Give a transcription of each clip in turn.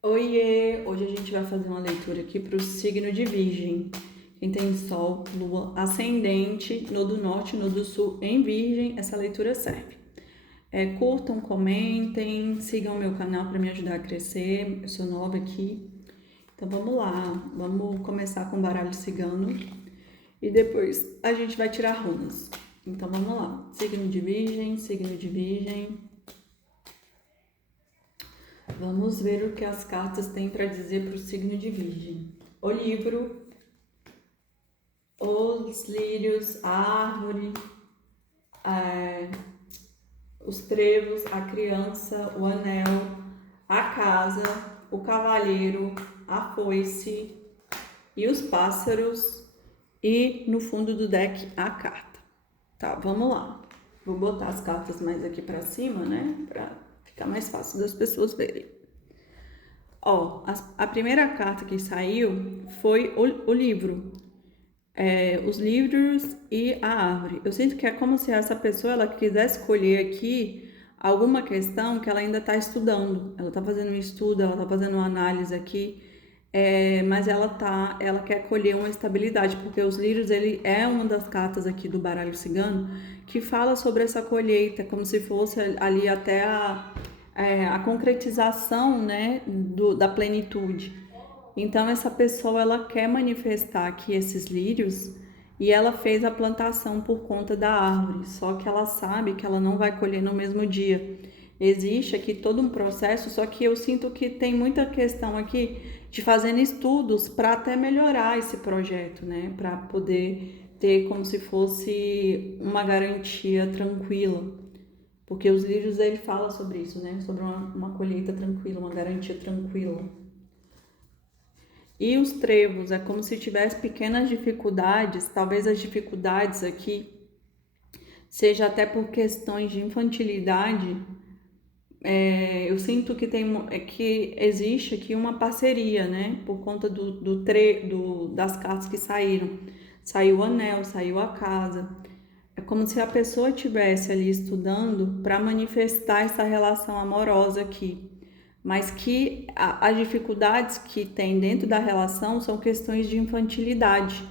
Oiê! Hoje a gente vai fazer uma leitura aqui para o signo de Virgem. Quem tem Sol, Lua, Ascendente, no do Norte, no do Sul, em Virgem, essa leitura serve. Curtam, comentem, sigam meu canal para me ajudar a crescer. Eu sou nova aqui. Então vamos lá, vamos começar com o baralho cigano e depois a gente vai tirar runas. Então vamos lá, signo de Virgem, signo de Virgem. Vamos ver o que as cartas têm para dizer para o signo de Virgem. O livro, os lírios, a árvore, os trevos, a criança, o anel, a casa, o cavaleiro, a foice e os pássaros. E no fundo do deck, a carta. Tá, vamos lá. Vou botar as cartas mais aqui para cima, né? Para ficar mais fácil das pessoas verem. Ó, a primeira carta que saiu foi o livro. Os livros e a árvore. Eu sinto que é como se essa pessoa ela quisesse escolher aqui alguma questão que ela ainda está estudando. Ela está fazendo um estudo, ela está fazendo uma análise aqui, mas ela quer colher uma estabilidade, porque os lírios ele é uma das cartas aqui do baralho cigano que fala sobre essa colheita, como se fosse ali até a concretização, né, da plenitude. Então essa pessoa ela quer manifestar aqui esses lírios e ela fez a plantação por conta da árvore, só que ela sabe que ela não vai colher no mesmo dia. Existe aqui todo um processo, só que eu sinto que tem muita questão aqui de fazendo estudos para até melhorar esse projeto, né? Para poder ter como se fosse uma garantia tranquila. Porque os lírios ele fala sobre isso, né? Sobre uma colheita tranquila, uma garantia tranquila. E os trevos, é como se tivesse pequenas dificuldades, talvez as dificuldades aqui seja até por questões de infantilidade. Eu sinto que que existe aqui uma parceria, né? Por conta das cartas que saíram. Saiu o anel, saiu a casa. É como se a pessoa estivesse ali estudando para manifestar essa relação amorosa aqui, mas que as dificuldades que tem dentro da relação são questões de infantilidade.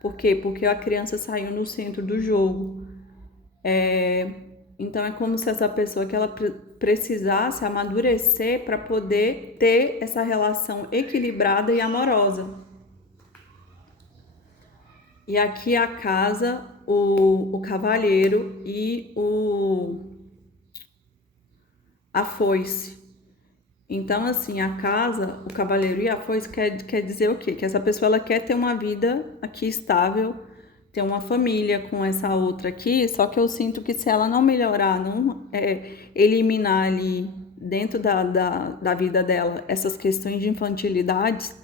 Por quê? Porque a criança saiu no centro do jogo. Então é como se essa pessoa que ela precisasse amadurecer para poder ter essa relação equilibrada e amorosa. E aqui a casa, o cavalheiro e a foice. Então, assim, a casa, o cavaleiro e a foice quer dizer o quê? Que essa pessoa ela quer ter uma vida aqui estável, ter uma família com essa outra aqui, só que eu sinto que se ela não melhorar, não eliminar ali dentro da vida dela essas questões de infantilidades,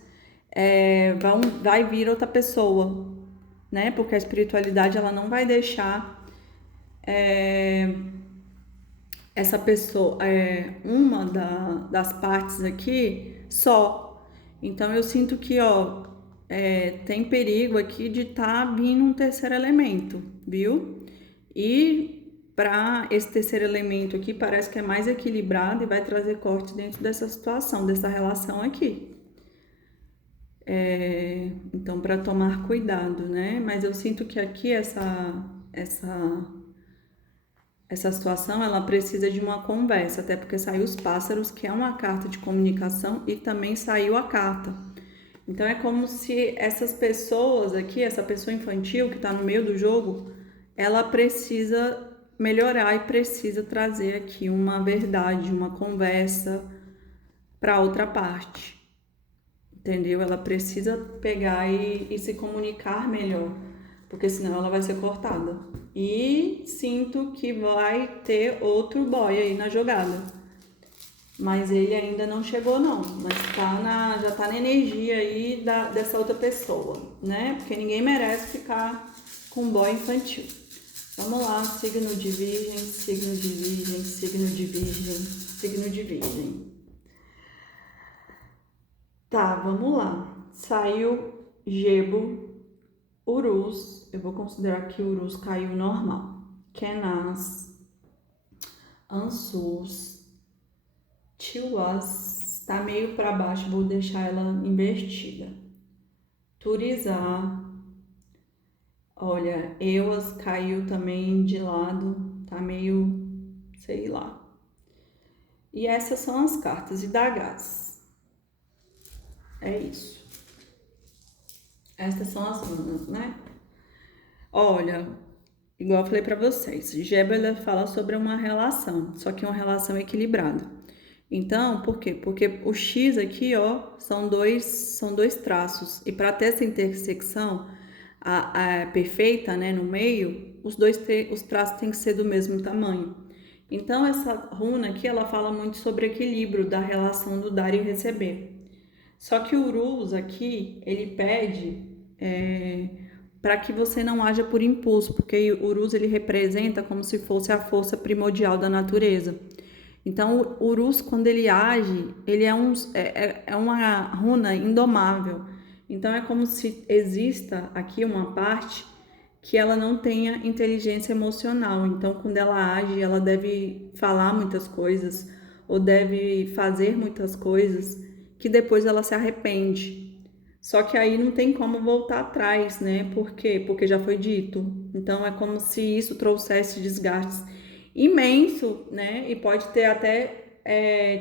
vai vir outra pessoa, né? Porque a espiritualidade ela não vai deixar essa pessoa, uma das partes aqui só. Então eu sinto que, ó, tem perigo aqui de estar vindo um terceiro elemento, viu? E para esse terceiro elemento aqui parece que é mais equilibrado e vai trazer corte dentro dessa situação, dessa relação aqui. Então, para tomar cuidado, né? Mas eu sinto que aqui essa situação ela precisa de uma conversa, até porque saiu os pássaros, que é uma carta de comunicação, e também saiu a carta. Então é como se essas pessoas aqui, essa pessoa infantil que está no meio do jogo, ela precisa melhorar e precisa trazer aqui uma verdade, uma conversa para outra parte, entendeu? Ela precisa pegar e se comunicar melhor, porque senão ela vai ser cortada. E sinto que vai ter outro boy aí na jogada. Mas ele ainda não chegou não, mas já tá na energia aí dessa outra pessoa, né? Porque ninguém merece ficar com boy infantil. Vamos lá, signo de virgem, signo de virgem, signo de virgem, signo de virgem. Tá, vamos lá. Saiu Gebo, Urus, eu vou considerar que Urus caiu normal. Kenas, Ansus, Tiwas, está meio para baixo, vou deixar ela invertida. Turizar. Olha, Ewas caiu também de lado, tá meio, sei lá. E essas são as cartas e da gás. É isso. Essas são as runas, né? Olha, igual eu falei pra vocês, Gebel fala sobre uma relação, só que uma relação equilibrada. Então, por quê? Porque o X aqui, ó, são dois traços. E para ter essa intersecção perfeita, né, no meio, os traços têm que ser do mesmo tamanho. Então, essa runa aqui, ela fala muito sobre equilíbrio da relação do dar e receber. Só que o Uruz aqui, ele pede para que você não haja por impulso, porque o Uruz ele representa como se fosse a força primordial da natureza. Então, o Uruz, quando ele age, ele é uma runa indomável. Então, é como se exista aqui uma parte que ela não tenha inteligência emocional. Então, quando ela age, ela deve falar muitas coisas ou deve fazer muitas coisas que depois ela se arrepende. Só que aí não tem como voltar atrás, né? Por quê? Porque já foi dito. Então, é como se isso trouxesse desgastes imenso, né? E pode ter até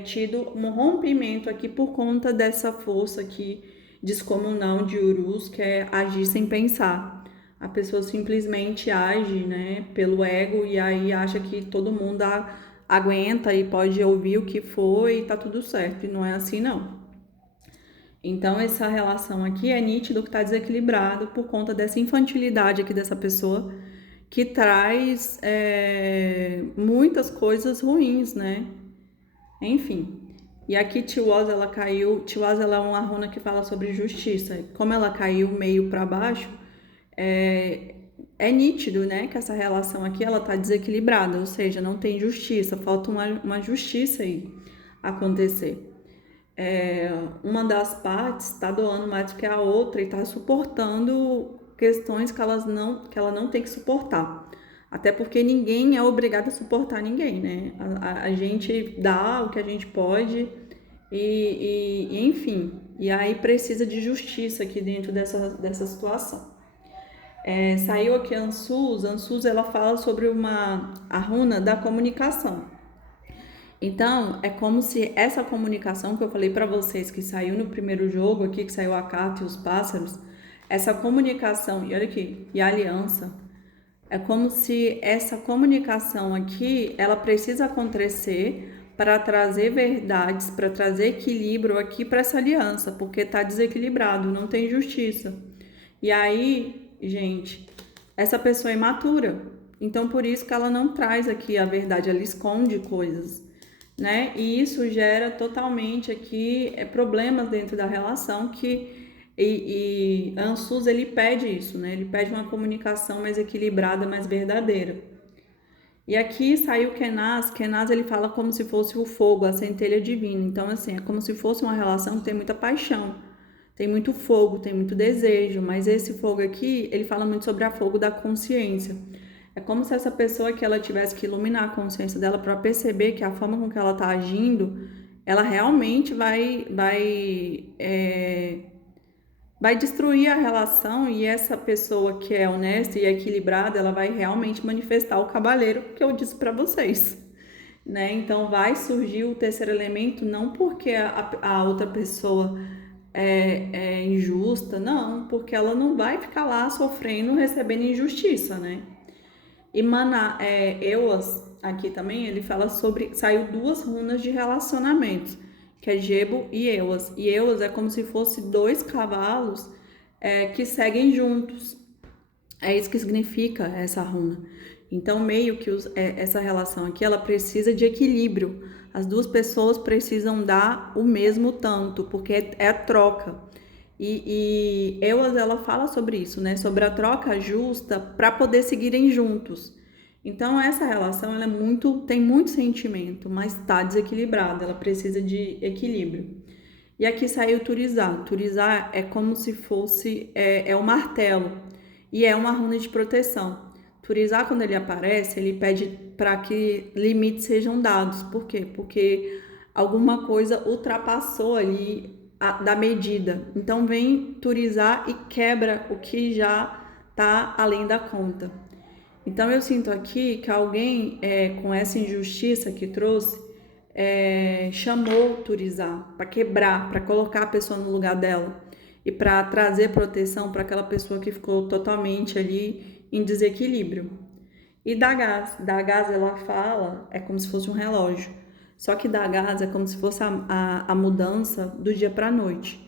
tido um rompimento aqui por conta dessa força aqui descomunal de Urus, que é agir sem pensar. A pessoa simplesmente age, né, pelo ego e aí acha que todo mundo aguenta e pode ouvir o que for e tá tudo certo. E não é assim, não. Então, essa relação aqui é nítido que está desequilibrado por conta dessa infantilidade aqui dessa pessoa que traz muitas coisas ruins, né? Enfim. E aqui Tiwaz, ela caiu. Tiwaz, ela é uma runa que fala sobre justiça. Como ela caiu meio para baixo, é nítido, né, que essa relação aqui ela tá desequilibrada, ou seja, não tem justiça, falta uma justiça aí acontecer. Uma das partes está doando mais do que a outra e está suportando questões que ela não tem que suportar. Até porque ninguém é obrigado a suportar ninguém, né? A gente dá o que a gente pode e enfim. E aí precisa de justiça aqui dentro dessa situação. Saiu aqui Ansuz. Ansuz, ela fala sobre a runa da comunicação. Então, é como se essa comunicação que eu falei para vocês, que saiu no primeiro jogo aqui, que saiu a carta e os pássaros, essa comunicação, e olha aqui, e a aliança, é como se essa comunicação aqui, ela precisa acontecer para trazer verdades, para trazer equilíbrio aqui para essa aliança, porque está desequilibrado, não tem justiça. E aí, gente, essa pessoa é imatura, então por isso que ela não traz aqui a verdade, ela esconde coisas, né? E isso gera totalmente aqui problemas dentro da relação e Ansuz ele pede isso, né? Ele pede uma comunicação mais equilibrada, mais verdadeira. E aqui saiu Kenaz. Kenaz ele fala como se fosse o fogo, a centelha divina. Então assim, é como se fosse uma relação que tem muita paixão, tem muito fogo, tem muito desejo, mas esse fogo aqui, ele fala muito sobre a fogo da consciência. É como se essa pessoa que ela tivesse que iluminar a consciência dela para perceber que a forma com que ela está agindo, ela realmente vai destruir a relação e essa pessoa que é honesta e equilibrada, ela vai realmente manifestar o cavaleiro que eu disse para vocês, né? Então vai surgir o terceiro elemento não porque a outra pessoa é injusta, não, porque ela não vai ficar lá sofrendo, recebendo injustiça, né? E Ewas, aqui também, ele fala sobre. Saiu duas runas de relacionamentos, que é Gebo e Ewas. E Ewas é como se fosse dois cavalos que seguem juntos. É isso que significa essa runa. Então, meio que essa relação aqui, ela precisa de equilíbrio. As duas pessoas precisam dar o mesmo tanto, porque é a troca. E Ewas, ela fala sobre isso, né? Sobre a troca justa para poder seguirem juntos. Então, essa relação, ela tem muito sentimento, mas está desequilibrada, ela precisa de equilíbrio. E aqui saiu Turizar. Turizar é como se fosse, o martelo, e é uma runa de proteção. Turizar, quando ele aparece, ele pede para que limites sejam dados. Por quê? Porque alguma coisa ultrapassou ali da medida. Então vem turizar e quebra o que já tá além da conta. Então eu sinto aqui que alguém com essa injustiça que trouxe chamou turizar para quebrar, para colocar a pessoa no lugar dela e para trazer proteção para aquela pessoa que ficou totalmente ali em desequilíbrio. E da gás ela fala, é como se fosse um relógio. Só que da gás é como se fosse a mudança do dia para a noite.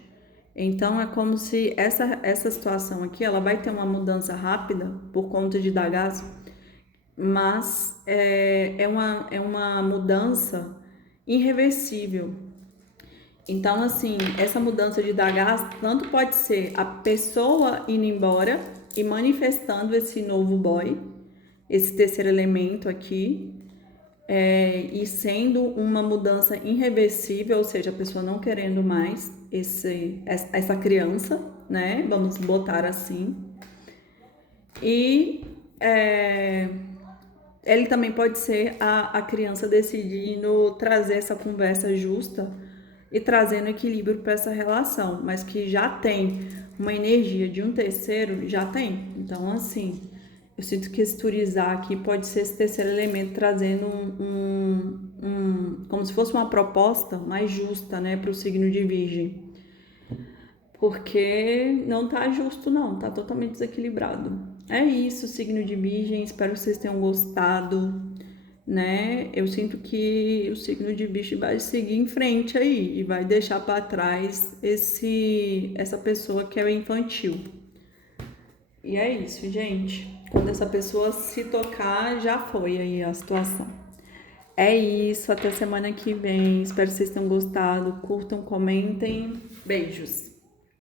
Então é como se essa situação aqui, ela vai ter uma mudança rápida por conta de dar gás, mas é uma mudança irreversível. Então, assim, essa mudança de dar gás tanto pode ser a pessoa indo embora e manifestando esse novo boy, esse terceiro elemento aqui, e sendo uma mudança irreversível, ou seja, a pessoa não querendo mais essa criança, né? Vamos botar assim. E ele também pode ser a criança decidindo trazer essa conversa justa e trazendo equilíbrio para essa relação, mas que já tem uma energia de um terceiro, já tem. Então, assim, eu sinto que esse turizar aqui pode ser esse terceiro elemento trazendo como se fosse uma proposta mais justa, né, para o signo de Virgem. Porque não tá justo não, tá totalmente desequilibrado. É isso, signo de Virgem, espero que vocês tenham gostado, né? Eu sinto que o signo de Virgem vai seguir em frente aí e vai deixar para trás essa pessoa que é infantil. E é isso, gente. Quando essa pessoa se tocar, já foi aí a situação. É isso, até semana que vem. Espero que vocês tenham gostado. Curtam, comentem. Beijos.